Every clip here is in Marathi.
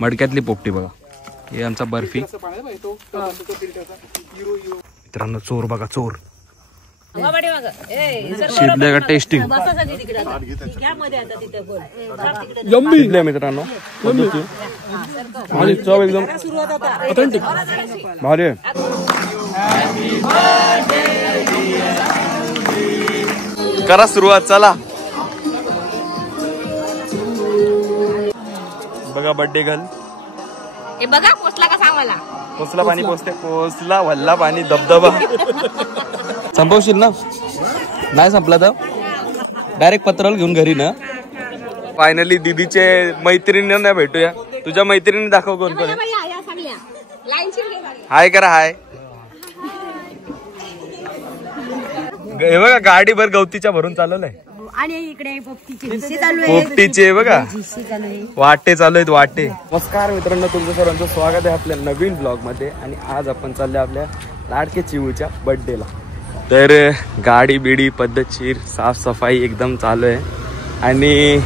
मडक्यातली पोपटी बघा, हे आमचा बर्फी. मित्रांनो चोर बघा, चोर शिरल्या का टेस्टिंग मित्रांनो. आणि चव एकदम ऑथेंटिक भारी आहे. करा सुरुवात, चला. बघा बर्थडे गर्ल, हे बघा पोचला का सांग मला. पोचला पाणी पोचते, पोचला वल्ला पाणी धबधबा. संपवशील ना? नाही संपला तर डायरेक्ट पत्राल घेऊन घरी ना. फायनली दीदीचे मैत्रिणींना भेटूया. तुझ्या मैत्रिणी दाखव कोण कोण. हाय करा, हाय. हे बघा गाडी भर गवतीच्या भरून चालवलंय. आणि इकडे पोपटीचे बघा वाटे चालू आहेत, वाटे. नमस्कार मित्रांनो, तुमचं सर्वांचं स्वागत आहे आपल्या नवीन ब्लॉग मध्ये. आणि आज आपण चालले आपल्या लाडके चिवूच्या बर्थडेला. तर गाडी बिडी पद्धतशीर साफसफाई एकदम चालू आहे. आणि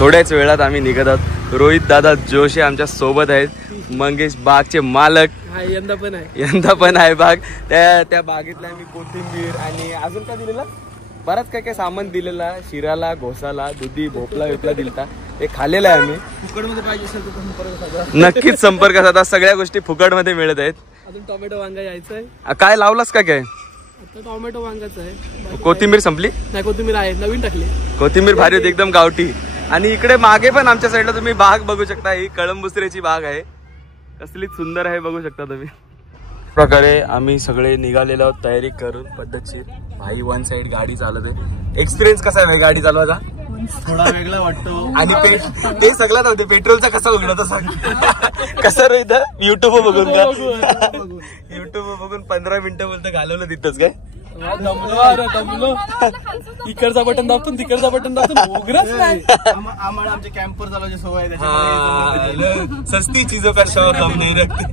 थोड्याच वेळात आम्ही निघत आहोत. रोहित दादा जोशी आमच्या सोबत आहेत, मंगेश बागचे मालक. यंदा पण आहे बाग. त्या बागेतला आम्ही कोथिंबीर आणि अजून काय दिलेला, बराच काय काय सामान दिलेला. शिराला, घोसाला, दुधी, भोपळा विपला दिलता. ते खाल्लेलं आहे आम्ही. फुकटमध्ये पाहिजे असेल तर संपर्क, नक्कीच संपर्क साधा. सगळ्या गोष्टी फुकटमध्ये मिळत आहेत. अजून टोमॅटो वांगा यायचंय. काय लावलास का काय? टोमॅटो वांगाच आहे. कोथिंबीर संपली? नाही, कोथिंबीर आहे, नवीन टाकली. कोथिंबीर भारी होती एकदम गावठी. आणि इकडे मागे पण आमच्या साईडला तुम्ही बाग बघू शकता. ही कळंबुसऱ्याची बाग आहे, कसली सुंदर आहे बघू शकता तुम्ही. प्रकारे आम्ही सगळे निघालेलो आहोत तयारी करून पद्धतशीर. भाई वन साइड गाडी चालत आहे. एक्सपिरियन्स कसा आहे भाई गाडी चालवायचा? थोडा वेगळा वाटतो. आणि ते सगळं नव्हते, पेट्रोलचा कसा उघडत सांग. कसं रे इथं युट्यूब बघून का? युट्यूब बघून 15 मिनिटं बोलतं घालवलं तिथंच काय. इकडचा बटन दाबतो, तिकडचा बटन दाबतो. आम्हाला आमचे कॅम्पर चालवायची सवय आहे. सस्ती चीजों का शौक हम नहीं रखते.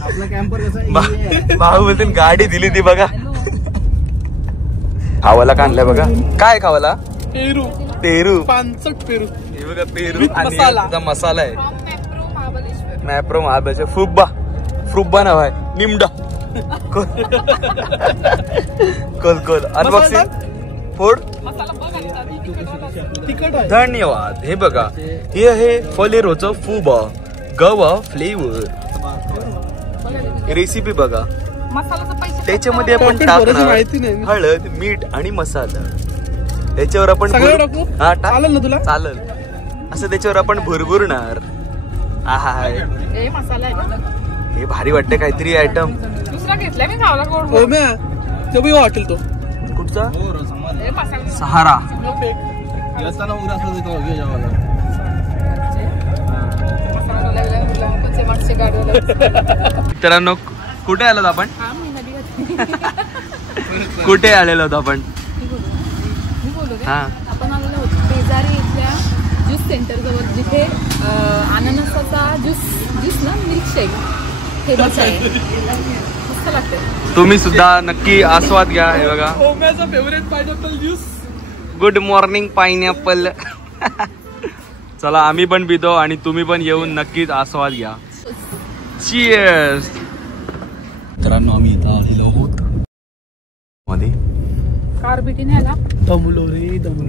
आपला कॅम्पर कसा भाऊ बोलते गाडी दिली ती बघा. खावाला का आणलंय बघा. काय खावाला? पेरू. पेरू, पानसट पेरू. हे बघा पेरू आणि मसाला आहे. मॅप्रो महाबळेश्वर. फ्रुब्बा नाव आहे. निमडा कोल अनबॉक्सिंग फोड. धन्यवाद. हे बघा, हे आहे फलेरोचं फुबा गवा फ्लेवर. रेसिपी बघा. त्याच्यामध्ये आपण टाकणार हळद, मीठ आणि मसाला. त्याच्यावर आपण चालेल ना तुला? चालेल असं त्याच्यावर आपण भुरभुरणार. हे भारी वाटतं काहीतरी आयटम. दुसरा घेतलाय मी खावला कोण. हॉटेल तो कुठचा? सहारा. मित्रांनो कुठे आलो आपण? कुठे आलेलो होतो आपण? हा, आपण आलेलो होतो बेजारी इथल्या ज्यूस सेंटर जवळ, जिथे अननसाचा ज्यूस ना, मिल्कशेक फेमस आहे. मस्त लागते. तुम्ही सुद्धा नक्की आस्वाद घ्या. हे बघा, माझा favourite pineapple juice. Good morning pineapple. चला आम्ही पण पितो आणि तुम्ही पण येऊन नक्कीच आस्वाद घ्या. चीयर्स. मित्रांनो आम्ही इथं आलेलो आहोत मध्ये. कार भेटीने आला.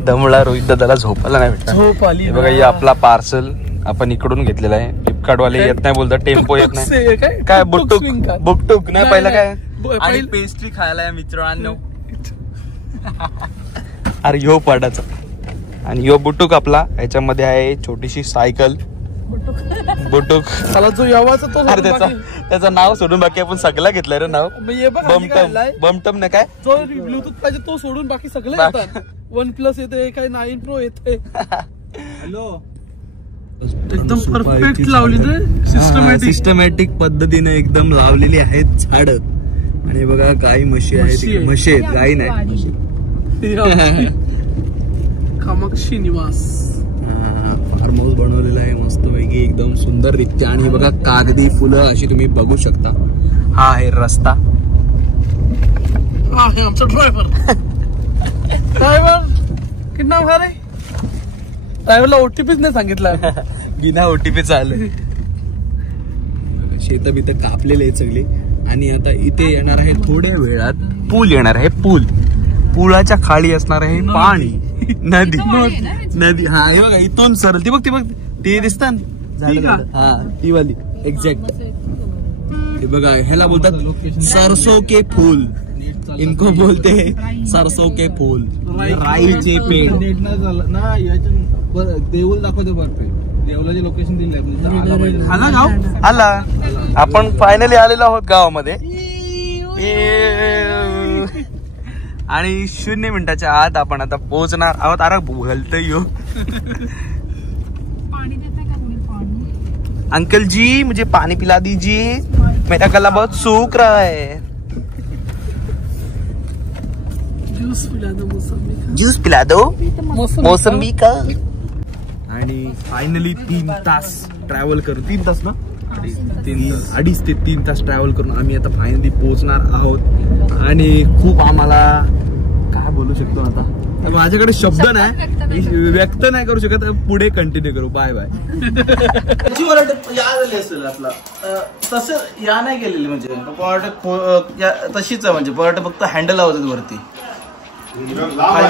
दमला. रोहित दादाला झोपायला नाही भेटला. झोप आली. बघा हे आपला पार्सल आपण इकडून घेतलेला आहे. फ्लिपकार्ट वाले येत नाही बोलतात, टेम्पो येत नाही. काय बुकटूक नाही पहिला काय. आणि पेस्ट्री खायला आहे मित्रांनो. अरे यो पाडाचा. आणि यो बुटूक आपला. याच्यामध्ये आहे छोटीशी सायकल. बुटूक जो यावाचा तो. अरे त्याचं नाव सोडून बाकी आपण सगळं घेतलंय रे नाव. बमटम नाही काय. जो ब्लूटूथ पाहिजे तो सोडून बाकी सगळं येतात. OnePlus येते, काय 9 Pro येते. हॅलो, एकदम परफेक्ट लावली रे. सिस्टमॅटिक पद्धतीने एकदम लावलेली आहेत झाड. आणि बघा गाई म्हशी आहेत. म्हशी आहेत, गाई नाही. कामाक्षी निवास फार्म हाऊस बनवलेला आहे मस्त पैकी एकदम सुंदर रित्या. आणि बघा कागदी फुलं अशी तुम्ही बघू शकता. हा आहे रस्ता. हा आहे आमचा ड्रायव्हर. किती नाव रे? ड्रायव्हरला OTPच नाही सांगितलं. बिना OTP चालू. शेतं बितं कापलेले आहेत सगळे. आणि आता इथे येणार आहे थोड्या वेळात पूल येणार आहे. पुलाच्या खाली असणार आहे पाणी. नदी हा हे बघा इथून सरळ ती बघ ते दिसतात हा ती वाली एक्झॅक्ट. हे बघा ह्याला बोलतात सरसो के फूल. इनको बोलते सरसो के फूल. राईचे पेड़ ना देऊळ दाखवतो परफेक्ट. देवलाचे लोकेशन दिले आला. आपण फायनली आलेलो आहोत गावामध्ये. आणि 0 मिनिटाच्या आत आपण आता पोहोचणार आहोत. अरे भलतय यो. अंकल जी मुझे पानी पिला दीजिए, मेरा गला बहुत सूख रहा है. ज्यूस पिला दो मौसमी का. आणि फायनली 3 तास ट्रॅव्हल करू. 3 तास ना 2.5 ते 3 तास ट्रॅव्हल करून आम्ही आता फायनली पोहोचणार आहोत. आणि खूप आम्हाला काय बोलू शकतो आता माझ्याकडे शब्द नाही, व्यक्त नाही करू शकत. पुढे कंटिन्यू करू. Bye bye. असेल आपला तसं या नाही गेलेली म्हणजे पर्यटक तशीच आहे. म्हणजे पर्यटक फक्त हँडल लावतात वरती.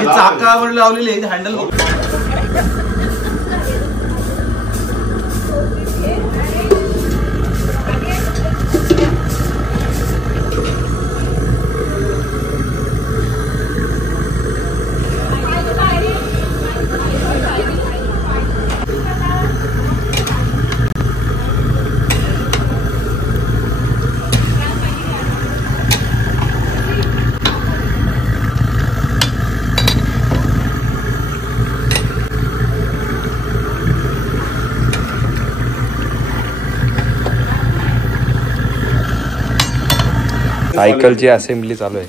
चाकावर लावलेली आहे हँडल. सायकलची असेंब्ली चालू आहे.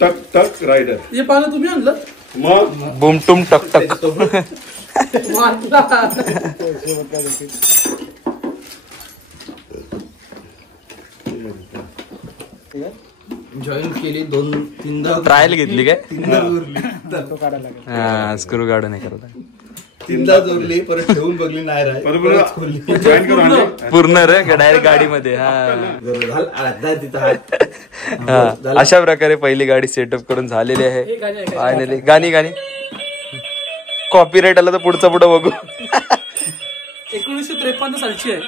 टक टक रायडर. हे पानं तुम्ही आणलं मग बुमटुम टक टक. जॉईन केली 2-3दा ट्रायल घेतली काय. 3दा उरली. हा स्क्रू काढून नाही करत. 3दा जोडली परत ठेवून बघली नाही राहिली. बरोबर जॉईन करू आणि पूर्ण रे डायरेक्ट गाडीमध्ये. अशा प्रकारे पहिली गाडी सेटअप करून झालेली आहे फायनली. गाणी कॉपीराईट आला तर पुढचं बघू. 1953 सालची आहे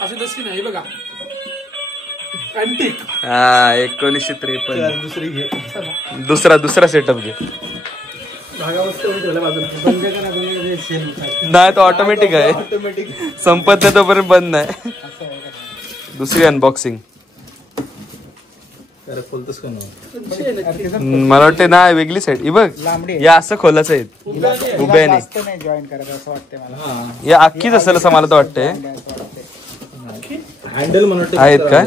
अशी तशी नाही बघा. अँटिक. हा 1953. दुसरी घे. दुसरा सेटअप घे. धागा मस्त ठेवला बाजूला. नाही तो ऑटोमॅटिक आहे. संपत नाही तोपर्यंत बंद नाही. दुसरी अनबॉक्सिंग. मला वाटते ना वेगळी साईड. बघ या असं खोलाचं आहेत उभ्याने. या अख्खीच असेल असं मला तर वाटतंय. हँडल म्हणत आहेत काय.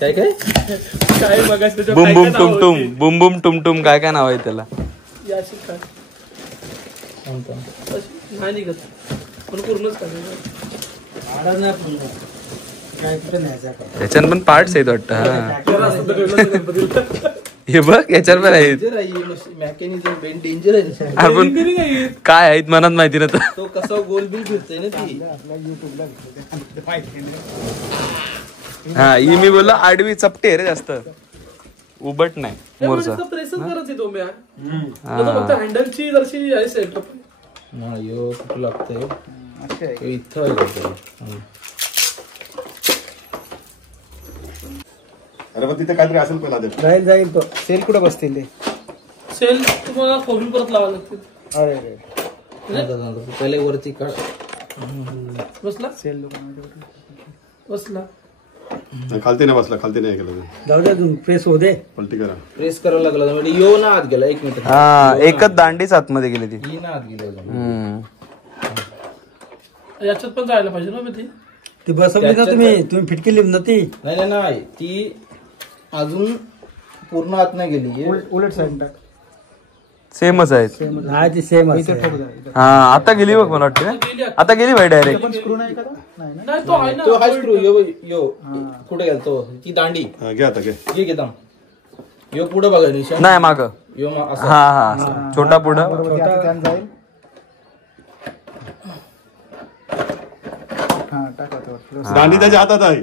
काय काय काय बघायचं. बुम बुम टुमटुम बुम बुम टुमटुम काय काय नाव आहे त्याला. नाही निघत पण पूर्णच त्याच्यात पण पार्ट्स आहेत वाटतं. हा हे बघ याच्यावर पण आहेत. मेकॅनिझम बेन डेंजर आहे. आपण काय आहेत मनात माहिती नव्हतं. तो कसा गोल बिल फिरतोय ना ती. हा ही मी बोललो आडवी चपटे रे जास्त उबट नाही मोरचा. प्रेसच करत येतो म्या. फक्त हँडलची जरशी आहे सेटअप. यो कुठं लागतंय इथं. अरे पण तिथे काहीतरी असेल पहिला जाईल तो. सेल कुठं बसतील ते. सेल तुम्हाला खोलून परत लावायला लागतील. अरे पहिले वरती काढ. बसला सेल बसला. खालती नाही बसला. खालती नाही गेलं. जाऊ दे प्रेस होऊ दे. पलटी करा. प्रेस करावं लागलं म्हणजे यो ना आत गेला. 1 मिनिट. हा एकच दांडीच आतमध्ये गेली ती. ही ना आत गेली. याच्यात पण जायला पाहिजे ना ती बसवली ना तुम्ही फिट केली ना ती. नाही ती अजून पूर्ण आत नाही गेली. उलट साईड टाक. सेमच आहेत. नाही ती सेम हा आता गेली बघ मला वाटतं. आता गेली भाई डायरेक्ट. स्क्रू नाही का. नाही तो आहे ना. तो हा स्क्रू यो कुठे गेला तो. ती दांडी घे आता घे. घे दाम. यो पुढे बघा निशा नाही माग यो असं. हा हा छोटा पुढं दांडी त्याच्या हातात आहे.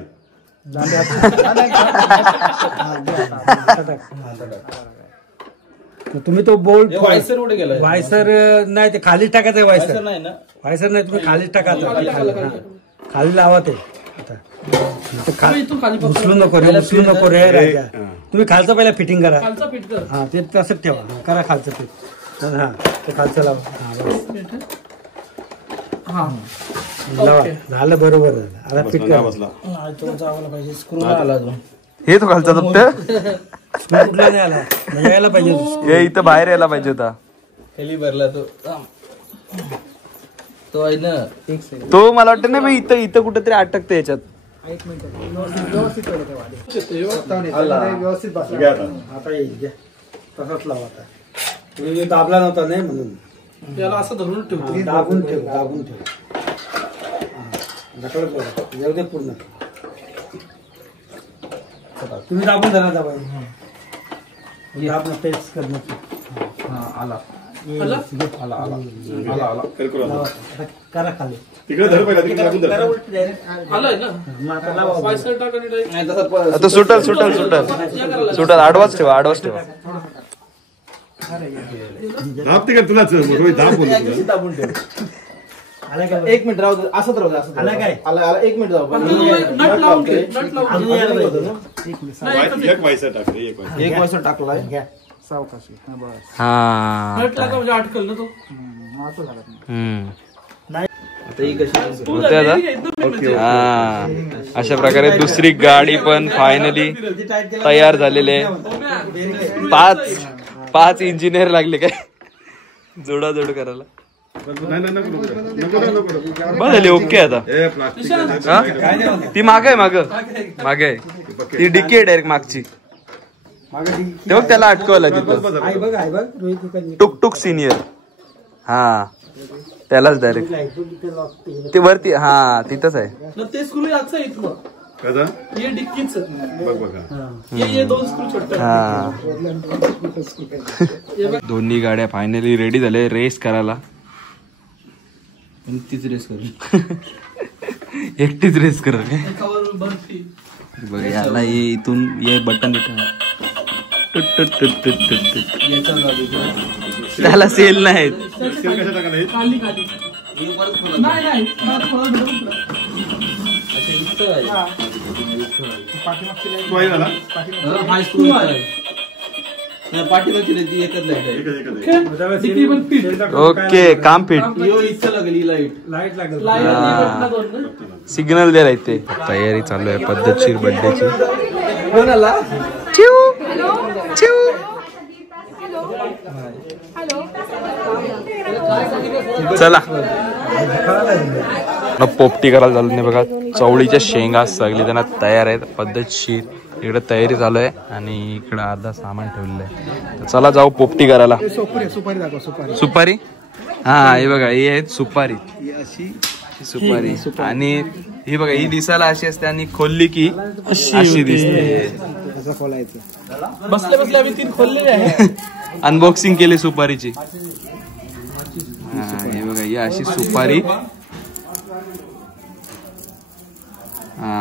तुम्ही तो बोल हे वायसर कुठे गेलाय? वायसर नाही ते खाली टाकायचं आहे वायसर वायसर नाही ना वायसर नाही तुम्ही खाली टाकायचं खाली लावा ते आता ते उचलू नको रे उचलू नको रे राजा तुम्ही खालचं पहिला फिटिंग करा खालचा फिट कर. हा ते तसंच ठेवा करा खालचं फिट हा ते खालचं लावा हा लावा झालं बरोबर झालं आता फिट करा बसला पाहिजे स्क्रू आला अजून. हे तो खालचा दप्त कुठला नाही आला म्हणजे यायला पाहिजे हे इथं बाहेर यायला पाहिजे होता. हेली भरला तो आहे ना. तो मला वाटतं ना मी इथं इथं कुठेतरी अटकते याच्यात. घ्या आता. आता येईल घ्या. तसाच लावा आता तुम्ही दाबला नव्हता नाही म्हणून याला असं धरून ठेवतो. दाबून ठेव दाबून ठेव ढकलत बघा. येऊ दे पूर्ण तुम्ही दाबून धरा दाबा दाब नसते करणं आला आला? आला आला आला किरकोळ आला. करा खाली तिकडे धर पहिला तिकडे टाकून धर. आलाय ना वायसर टाक आणि direct. नाही तसं आता सुटल सुटल सुटल सुटल आडवाच ठेवा आडवाच ठेवा. दाब तिकडे तुलाच रोहित दाब बोलू तुला. दाबून ठेव. आला का एक मिनिट राहू दे असंच राहू दे असं आला काय? आला आला एक मिनिट जाऊ नट लावून घे, नट लावून अजून घे. यायला पाहिजे. एक वायसर टाकले एक वायसर. एक वाजता टाकलाय हा नट लागा म्हणजे अटकल ना तो. हम्म. आता ही कशी होते आता एकदम हा अशा प्रकारे दुसरी गाडी पण फायनली तयार झालेली आहे. पाच इंजिनियर लागले काय जोडाजोड करायला. नाही नाही नको नको नको नको नको. बस झाली ओके आता. ए प्लास्टिक हा? ती माग आहे माग आहे ती डिकी आहे डायरेक्ट मागची. ते बघ त्याला अटकवलं तिथं आई बघ आई बघ रोहित तिकडे टुक टुक सिनियर हा त्यालाच डायरेक्ट ते वरती हा तिथंच आहे. ना ते स्क्रू याचं आहे इथलं. कसा हे डिक्कीच बघ बघा. हे दोन स्क्रू छोटे. हा दोन्ही गाड्या फायनली रेडी झाले रेस करायला. तीच रेस करू एकटीच रेस कर एकावर बर्फी. बघ याला हे इथून ये बटन त्याला सेल नाही. तेल कशा टाकायला हे? खाली खाली नाही नाही मला थोडं भेटून तुला. तो आहे ना? हा स्क्रू आहे पाठीमागची नाही ती एकच लाईट आहे. एकच आहे. डिक्की पण फिट. ओके काम फिट यो इथं लागेल ही लाईट लाईट लागेल लाईट भेटला दोन ना. सिग्नल द्यायला इथे तयारी चालू आहे पद्धतशीर बर्थडेची. कोणाला चला पोपटी करायला चालू नाही बघा. चवळीच्या शेंगा सगळी त्यांना तयार आहेत पद्धतशीर. इकडे तयारी चालू आहे आणि इकडे अर्धा सामान ठेवलेलं आहे. तर चला जाऊ पोपटी करायला. सुपारी हा हे बघा ही आहेत सुपारी सुपारी आणि ही बघा ही दिसायला अशी असते आणि खोलली की अशी दिसते. बसल्या बसल्या आम्ही 3 खोललेले आहे. अनबॉक्सिंग केली सुपारीची. हा हे बघा ही अशी सुपारी हा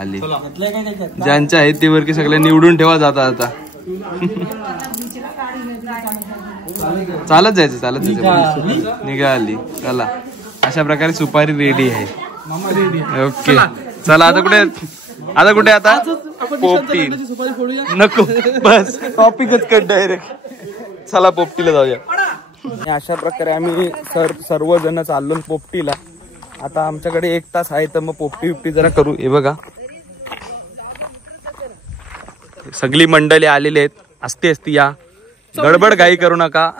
आली. ज्यांच्या आहेत ते वरती सगळ्या निवडून ठेवा जाता आता. चालत जायचं निघाली. चला अशा प्रकारे सुपारी रेडी आहे. ओके चला आता कुठे आता पोपटी सुपारी फोडूया. नको बस टॉपिकच कट डायरेक्ट. चला पोपटीला जाऊया. अशा प्रकारे आम्ही सर्वजण चाललो पोपटीला. आता आमच्याकडे 1 तास आहे तर मग पोपटी जरा करू. हे बघा सगळी मंडळी आलेली आहेत. असती या गडबड घाई करू नका.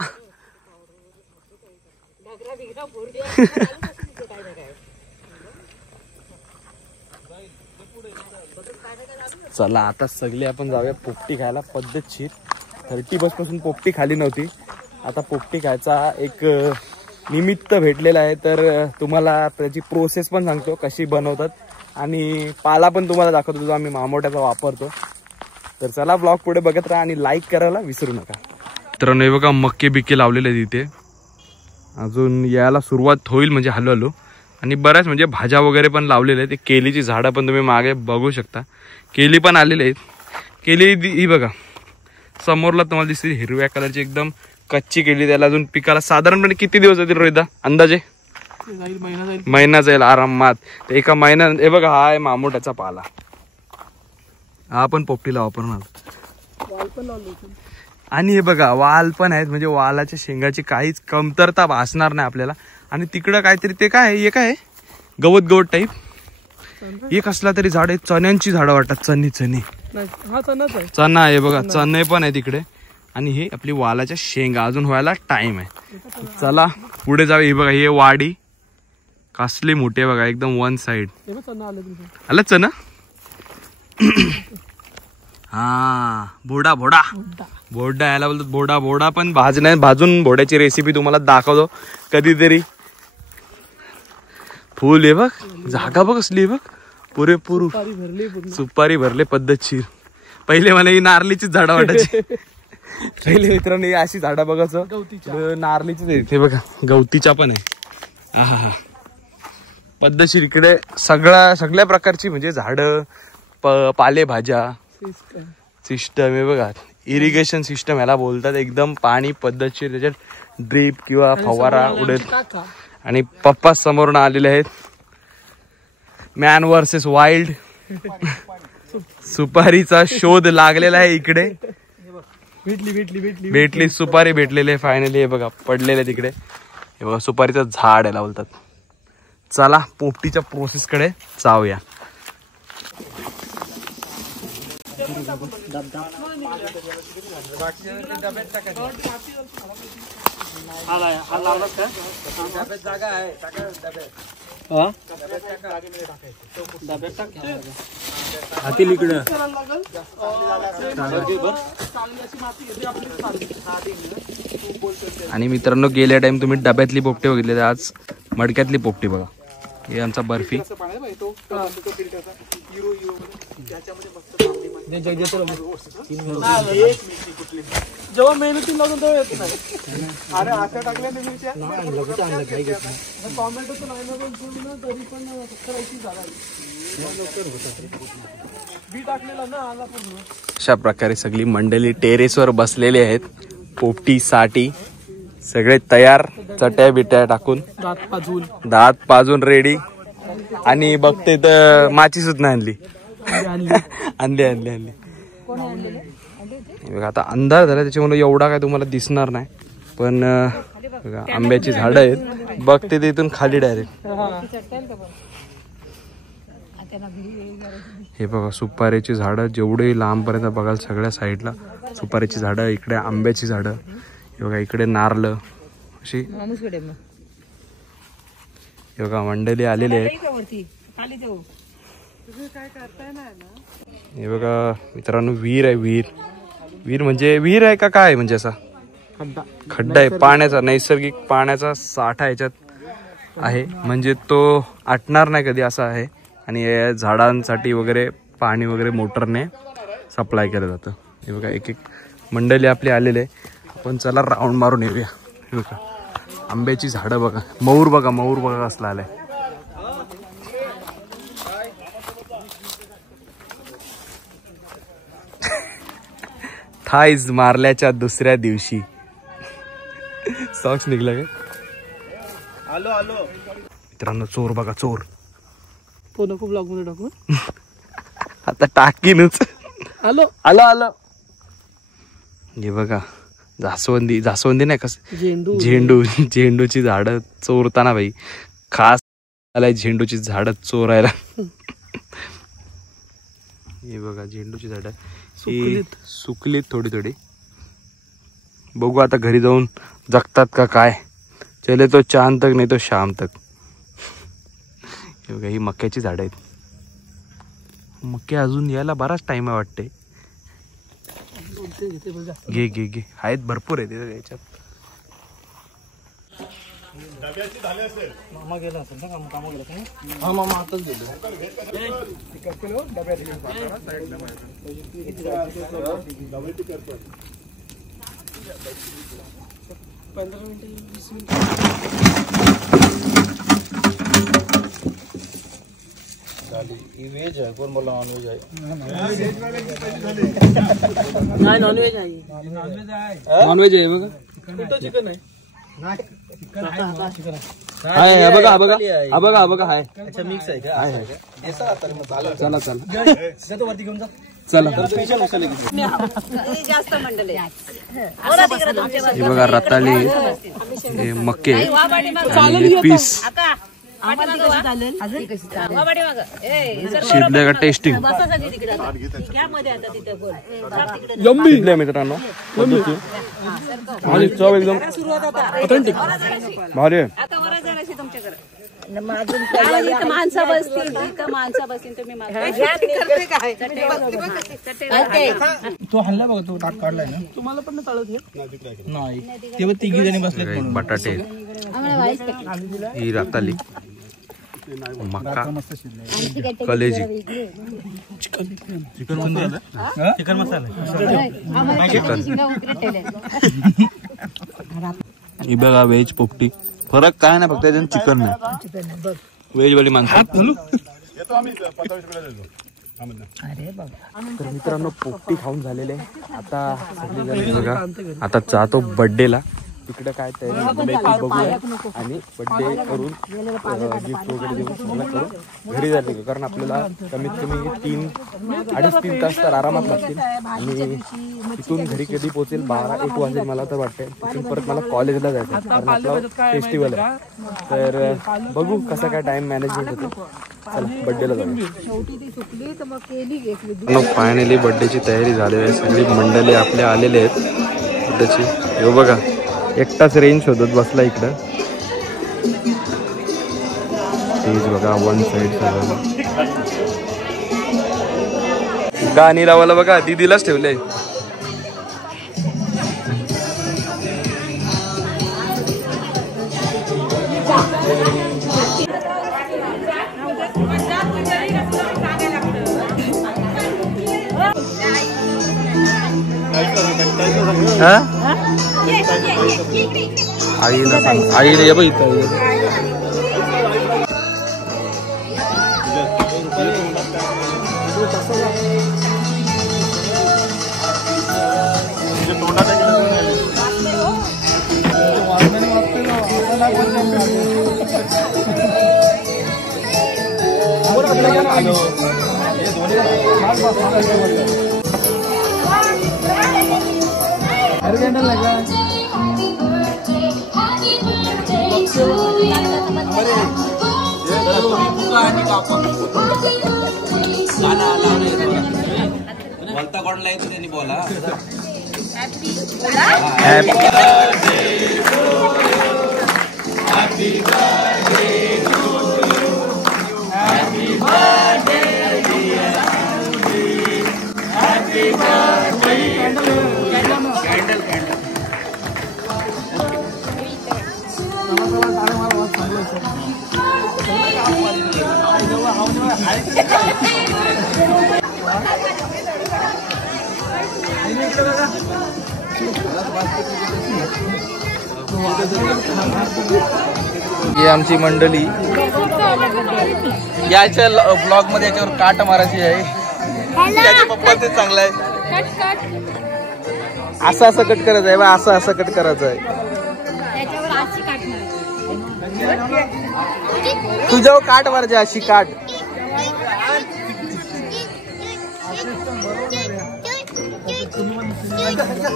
चला आता सगळे आपण जाऊया पोपटी खायला पद्धतशीर. 30 बस पासून पोपटी खाली नव्हती. आता पोपटी खायचा एक निमित्त भेटलेलं आहे. तर तुम्हाला त्याची प्रोसेस पण सांगतो कशी बनवतात आणि पाला पण तुम्हाला दाखवतो जो आम्ही मामोट्याचा वापरतो. तर चला ब्लॉग पुढे बघत राहा आणि लाईक करायला विसरू नका. तर नाही बघा मक्के बिक्के लावलेले आहेत इथे, अजून यायला सुरुवात होईल म्हणजे हळूहळू. आणि बऱ्याच म्हणजे भाज्या वगैरे पण लावलेल्या आहेत. केलीची झाडं पण तुम्ही मागे बघू शकता, केली पण आलेली आहेत. केली ही बघा समोरला तुम्हाला दिसते हिरव्या कलरची एकदम कच्ची केली. त्याला अजून पिकाला साधारणपणे किती दिवस जातील रोहिदा अंदाजे? महिना जाईल आरामात. तर एका महिन्यात हे बघा हा आहे मामोट्याचा पाला, हा पण पोपटीला वापरणार. आणि हे बघा वाल पण आहेत, म्हणजे वालाच्या शेंगाची काहीच कमतरता भासणार नाही आपल्याला. आणि तिकडं काहीतरी ते काय हे काय गवत गवत टाईप एक असला तरी झाड आहे, चण्यांची झाडं वाटतात. चणे चणा आहे बघा, चणे पण आहे तिकडे. आणि हे आपली वालाच्या शेंगा अजून व्हायला टाइम आहे. चला पुढे जाऊ. हे बघा हे वाडी कसली मोठी आहे बघा, एकदम वन साइड आलं चणा. हा भोडा भोडा भोडा याला बोलतात, भोडा. भोडा पण भाजून भोड्याची रेसिपी तुम्हाला दाखवतो कधीतरी. फुल आहे बघ, जागा बघ कसली बघ, पुरेपूर सुपारी भरले पद्धतशीर. पहिले मला ही नारळीचीच झाडं वाटायची. पहिले मित्रांनो ही अशी झाडं बघायचं नारळीचीच आहे. ते बघा गवतीच्या पण आहे. हा पद्धतशीर इकडे सगळ्या प्रकारची म्हणजे झाडं पालेभाज्या सिस्टम आहे बघा. इरिगेशन सिस्टम याला बोलतात. एकदम पाणी पद्धतशीर, त्याच्यात ड्रीप किंवा फवारा उडेल. आणि पप्पा समोरून आलेले आहेत. मॅन वर्सेस वाईल्ड सुपारीचा शोध लागलेला आहे इकडे. भेटली सुपारी भेटलेली आहे फायनली. हे बघा पडलेले तिकडे. हे बघा सुपारीचं झाड याला बोलतात. चला पोपटीच्या प्रोसेस कडे जाऊया. आणि मित्रांनो गेल्या टाइम तुम्ही डब्यातली पोपटी बघितली, आज मडक्यातली पोपटी बघा. हे आमचा बर्फी. जेव्हा मेहनती लावून तेव्हा येत नाही. अरे आशा टाकल्या मिरच्या टोमॅटो तर नाही ना, तरी पण बी टाकलेला ना आला पूर्ण. अशा प्रकारे सगळी मंडळी टेरेसवर बसलेली आहेत पोपटी साठी. सगळे तयार, चट्या बिट्या टाकून दात पाजून रेडी. आणि बघते तर माची सुद्धा आणली. आणली बघा. आता अंधार झाला त्याच्यामुळे एवढा काय तुम्हाला दिसणार नाही, पण बघा आंब्याची झाडं आहेत. बघते ते इथून खाली डायरेक्ट. हे बघा सुपारीची झाडं जेवढे लांबपर्यंत बघाल सगळ्या साईडला सुपारीची झाडं. इकडे आंब्याची झाडं. हे बघा इकडे नारळ अशी. हे बघा मंडळी आलेली आहेत. हे बघा मित्रांनो विहीर आहे. विहीर म्हणजे विहीर आहे का काय, म्हणजे असा खड्डा आहे पाण्याचा, नैसर्गिक पाण्याचा साठा याच्यात आहे. म्हणजे तो आटणार नाही कधी असा आहे. आणि या झाडांसाठी वगैरे पाणी वगैरे मोटरने सप्लाय केलं जातं. हे बघा एक मंडळी आपली आलेले. आपण चला राऊंड मारून येऊया. हे बघा आंब्याची झाडं बघा. मयूर बघा कसला आलाय. थाईज मारल्याच्या दुसऱ्या दिवशी सॉक्स निघला का? आलो मित्रांनो चोर बघा चोर. नको ब्लॉग मध्ये टाकू. आता टाकीनच. आलो. हे बघा जास्वंदी नाही कसं झेंडूची झाडं चोरताना बाई खास आलाय झेंडूची झाडं चोरायला. हे बघा झेंडूची झाडं सुकलीत थोडी. बघू आता घरी जाऊन जगतात का काय. चले तो चांद तक नाही तो शाम तक. हे बघा ही मक्याची झाडं आहेत. मक्के अजून यायला बराच टाइम आहे वाटते. घे आहेत भरपूर आहे याच्यात. मामा गेला असेल ना कामा गेला का? हा मामा आताच गेलो. व्हेज आहे, कोण बोला नॉनव्हेज आहे? नाही नॉनव्हेज आहे. नॉनव्हेज आहे बघा. कुठं चिकन आहे? हाय बघा बघा बघा बघा हाय. अच्छा मिक्स आहे का? हाय हाय. चला तर मग चालेल. चला चला जातो वरती घेऊन जा. चला. स्पेशल मसाले किती? जास्त मंडळी हे बघा रताळी, हे मक्के आणि पीस शिजले का टेस्टिंग शिजले मित्रांनो. आणि चव एकदम ऑथेंटिक भारी आहे. माणसं बसतील तुम्ही तो हल्ला बघा, तो टाक काढलाय ना. तुम्हाला पण चालत नाही. तेव्हा तिघी जणी बसले. बटाटे, ही रताळी, मका, कलेजी, चिकन मसाला. ही बघा व्हेज पोपटी. फरक काय नाही, फक्त त्याच्यात चिकन नाही. व्हेज वाली माणसं. तर मित्रांनो पोपटी खाऊन झालेले आता सगळेजण बघा आता जातो बर्थडेला. तिकडे काय तयारी बघूया आणि बर्थडे करून गिफ्ट वगैरे देऊन सगळं करून घरी जाते. कारण आपल्याला कमीत कमी 3-3.5 तास तर आरामात लागतील. आणि तिथून घरी कधी पोहोचेल 12-1 वाजेल मला तर वाटते. तिथून परत मला कॉलेजला जायचं कारण आपला फेस्टिवल आहे. तर बघू कसा काय टाइम मॅनेजमेंट होतो. चला बर्थडेला जाऊया. फायनली बर्थडेची तयारी झालेली आहे. सगळी मंडळी आपल्या आलेले आहेत बर्थडेची. हे बघा एकटाच रेंज शोधत बसला इकडं. स्टेज बघा वन साइड सगळं. गाणी लावायला बघा दीदीलाच ठेवले. आईला सांग, आईला ये बघ इथं. बोलता कोण लाईन त्यांनी बोला. हॅपी ही आमची मंडळी. याच्या ब्लॉग मध्ये याच्यावर काट मारायची आहे. त्याचे पप्पा ते चांगलं आहे. असं असं कट करायचं आहे बा, असं असं कट करायचं आहे. तुझ्यावर काट मारायची अशी काट.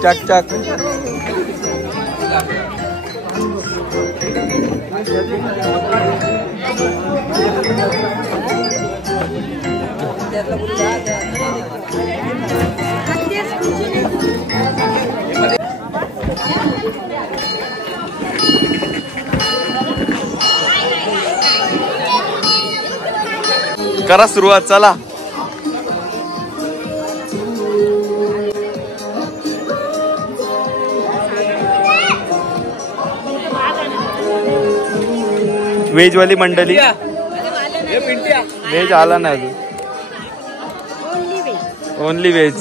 चक चक. करा सुरुवात. चला व्हेज वाली मंडळी व्हेज आला नाही अजून ओनली व्हेज.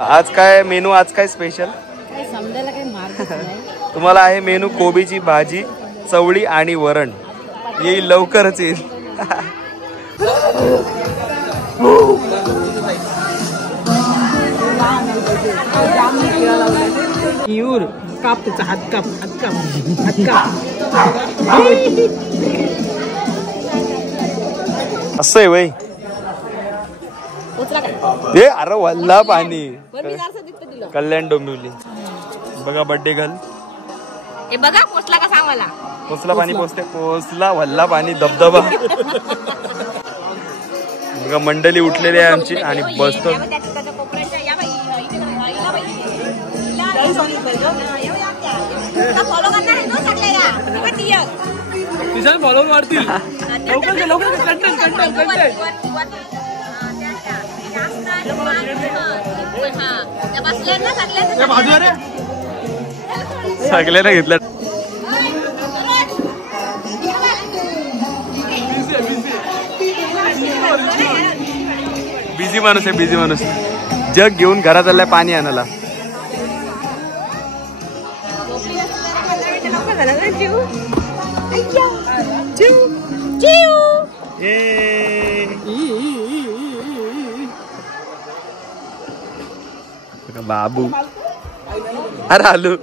आज काय मेनू आज काय स्पेशल तुम्हाला आहे मेनू कोबीची भाजी चवळी आणि वरण येईल लवकरच येईल. असं आहे वय हे अरे वल्ला पाणी कल्याण डोंबिवली बघा बर्थडे घाल बघा पोचला का सांग मला. पोचला पाणी पोचते पोचला वल्ला पाणी धबधबा. बघा मंडळी उठलेली आहे आमची आणि बसतो. फॉलो वाढतील सगळ्यांना घेतलं. बिझी माणूस आहे बिझी माणूस. जग घेऊन घरात आलाय पाणी आणायला. बाबू अरे आलू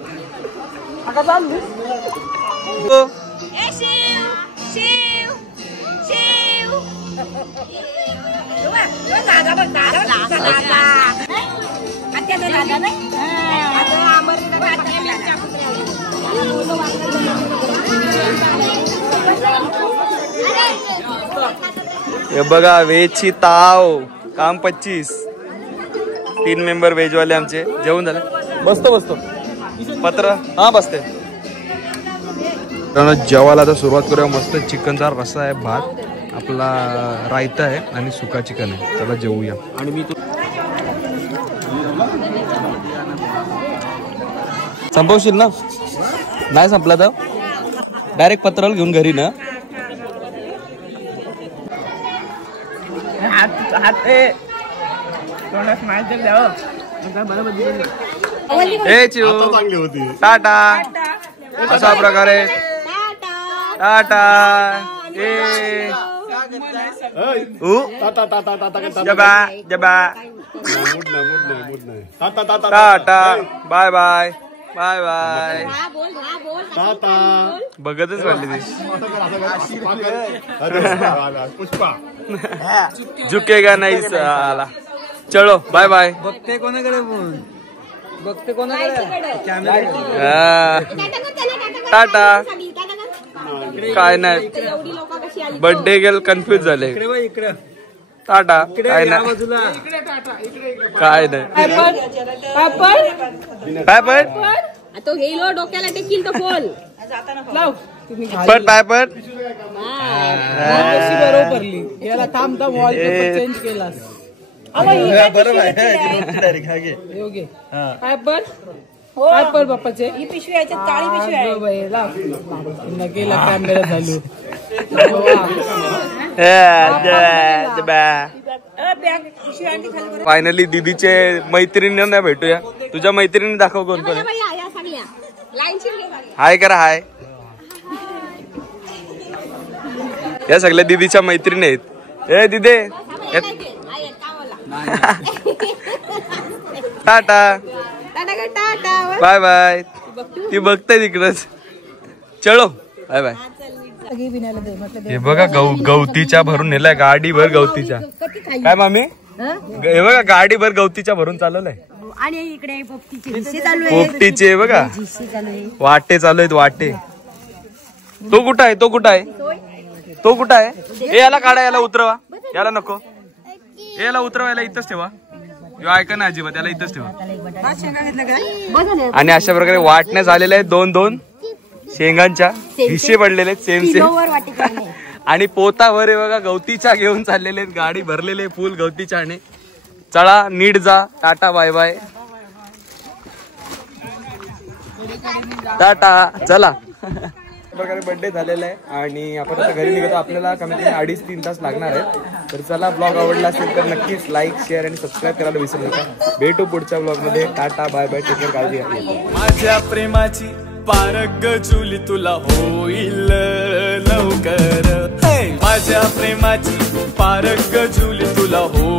हे बघा व्हेजची ताव काम 25 3 मेंबर व्हेज वाले आमचे. जेवण झालं बसतो बसतो पत्र हा बसते. जेवायला आता सुरुवात करूया. मस्त चिकनचा रस्सा आहे भात आपला रायता आहे आणि सुका चिकन आहे. त्याला जेवूया. आणि मी संपवशील ना नाही संपला तर डायरेक्ट पत्राला घेऊन घरी ना. टाटा अशा प्रकारे टाटा जबा जबा tata bye bye bye bye बघतच वाटली पुष्पा झुकेगा नाही साला. चलो बाय बाय. बघते कोणाकडे फोन बघते कोणाकडे टाटा काय नाही बर्थडे गेल कन्फ्युज झाले. टाटा काय नाही काय नाही पायपट तो गेलो डोक्याला टेकील तो फोन पट पायपट बरोबरली याला थांब थांब वॉलपेपर चेंज केलास. पायपर बाप्पाचे ही पिशवी याच्यात काळी पिशवी आहे गेला कॅमेरा चालू. फायनली दीदीचे मैत्रिणींना भेटूया. तुझ्या मैत्रिणी दाखव कोण कोण हाय करा हाय. या सगळ्या दीदीच्या मैत्रिणी आहेत. ए दीदे टाटा बाय बाय. ती बघताय तिकडच. चलो बाय बाय. हे बघा गवतीच्या भरून नेलाय गाडी भर गवतीच्या. काय मामी हे बघा गाडी भर गवतीच्या भरून चालवलंय. आणि इकडे पोपटीचे बघा वाटे चालू आहेत वाटे. तो कुठं आहे तो कुठं आहे तो कुठं आहे. हे याला काढा याला उतरवा. याला नको याला उतरवा याला इथंच ठेवा. ऐका ना अजिबात याला इथंच ठेवा. आणि अशा प्रकारे वाटण्या झालेल्या आहेत 2-2 शेंगांच्या हिस्से पडलेले सेम आणि पोतावर आहे बघा गवतीच्या घेऊन चाललेले आहेत. गाडी भरलेले फुल गवतीच्याने. चला नीट जा. Tata bye bye. टाटा. चला प्रकारे बर्थडे झालेला आहे आणि आपण आता घरी निघतो. आपल्याला कमीत कमी 2.5-3 तास लागणार आहेत. तर चला ब्लॉग आवडला असेल तर नक्कीच लाईक शेअर आणि सबस्क्राईब करायला विसरू नका. भेटू पुढच्या ब्लॉग मध्ये. Tata bye bye. Take care. काळजी घ्या. माझ्या प्रेमाची पारग जुली तुला होईल लवकर. माझ्या प्रेमाची पारग जुली तुला हो